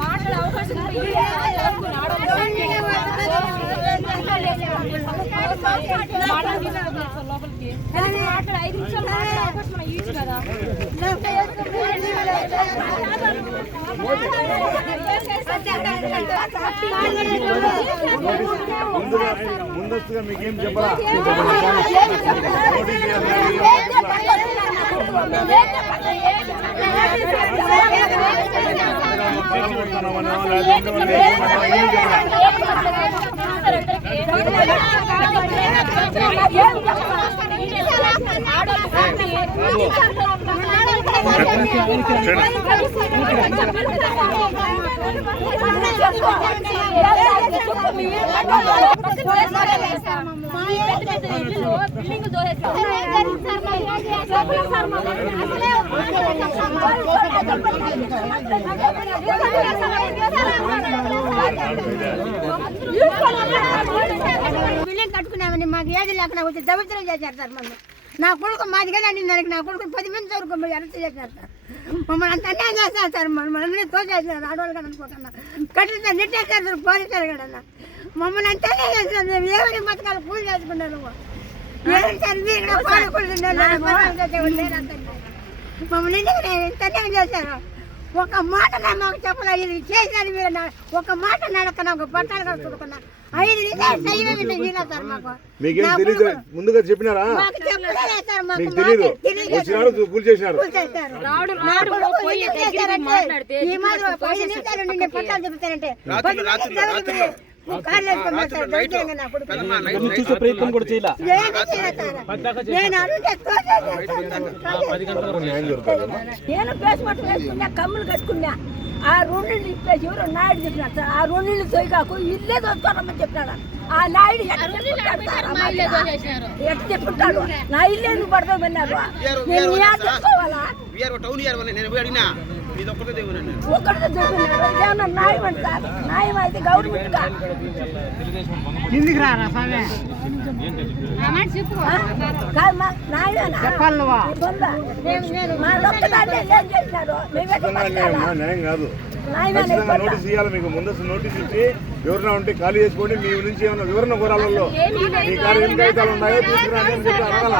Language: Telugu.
మాట్లాడే అవకాశం లోపలికి మాట్లాడే 5 నిమిషాలు మాట్లాడే అవకాశం ఇచ్చు కదా. ముందస్తుగా మీకేం చెప్పరా? బిల్డింగ్ కట్టుకున్నామని మాకు ఏది లేకుండా వచ్చి దరిద్రం చేశారు సార్. మమ్మల్ని నా కొడుకు మాది కదా అండి, దానికి నా కొడుకు 10 మంది వరకు అరెస్ట్ చేశారు సార్. మమ్మల్ని అంత అన్యాయం చేస్తారు సార్. మమ్మల్ని అందరినీ తోచేసారు, ఆడవాళ్ళు కూడా అనుకోకుండా కట్టిన నెట్టేస్తారు సార్. పోలీసారు కదా మమ్మల్ని అంత అన్యాయం చేస్తారు. మేము ఏమైనా బతకాలు పూజ చేసుకున్నాను సార్. మీరు కూడా మమ్మల్ని ఎంత అన్యాయం చేశారు. ఒక మాట మాకు చెప్పలేదు. ఇది చేసినారు మీరు. ఒక మాట నడకన్నా, ఒక బట్టలు కట్టుకున్నా 5 నిమిషాలు సైలెంట్ సార్. మాకు మీకేం తెలియదు, ముందుగా చెప్పినారా? మీకు తెలియదు, వచ్చినారు కూల్ చేసినారు. ఈ మాట 5 నిమిషాలు నిన్న పట్టాలు చెప్తారంటే చూసే ప్రయత్నం కూడా చేయాలి. నేను బేస్మెంట్ వేసుకున్నా, కమ్ములు కట్టుకున్నా. ఆ 2 నీళ్ళు ఇప్పేసి ఎవరో నాయుడు చెప్పినాడు సార్. ఆ 2 నీళ్ళు తొయ్యకాకు ఇల్లే దోచుకోరమ్మని చెప్పినాడు. ఆ నాయుడు ఎట్లా చెప్పుకుంటాడు? నా ఇల్లు ఎందుకు పడతామన్నారు? నేను చేసుకోవాలా? ఒక్కడితో చెప్పినారు. ఏమన్నా న్యాయం అంటే సార్, న్యాయం అయితే గవర్నమెంట్ న్యాయం కాదు. ఖచ్చితంగా నోటీస్ ఇవ్వాలి. మీకు ముందస్తు నోటీస్ ఇచ్చి ఎవరైనా ఉంటే ఖాళీ చేసుకోండి. మీ నుంచి ఏమైనా వివరణ కోరాలలో మీ కాలు ఏం కాగితాలు ఉన్నాయో తీసుకురండి అని చెప్పి అడగాల.